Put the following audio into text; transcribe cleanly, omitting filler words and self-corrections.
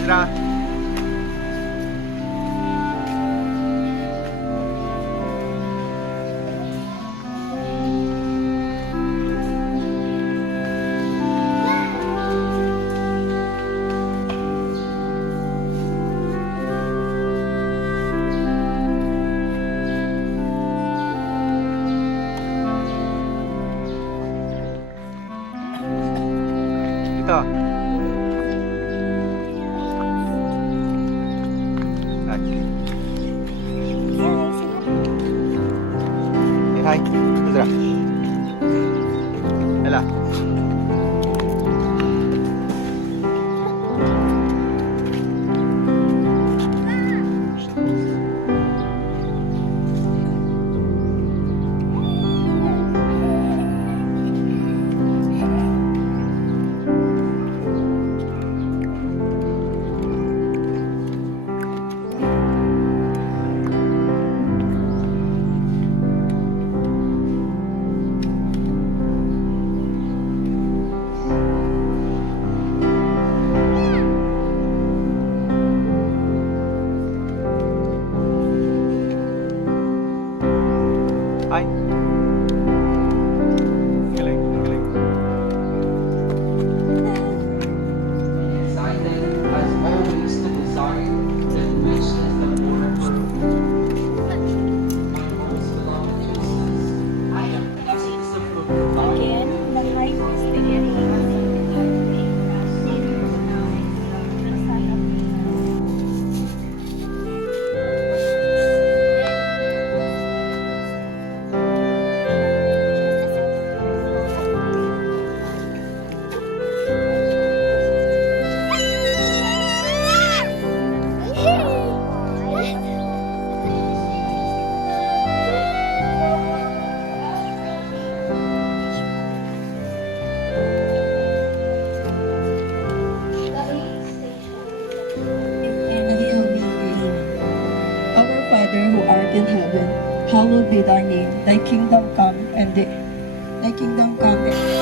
Ezra. Ito. Hi. Hey, hi. Ezra. Ella. Hi. Galing, galing. Excited as always to design that which is the order. My most beloved Jesus, I am essence of the divine. Again, the highest beginning of the Our Father who art in heaven, hallowed be thy name. Thy kingdom come, and thy kingdom come.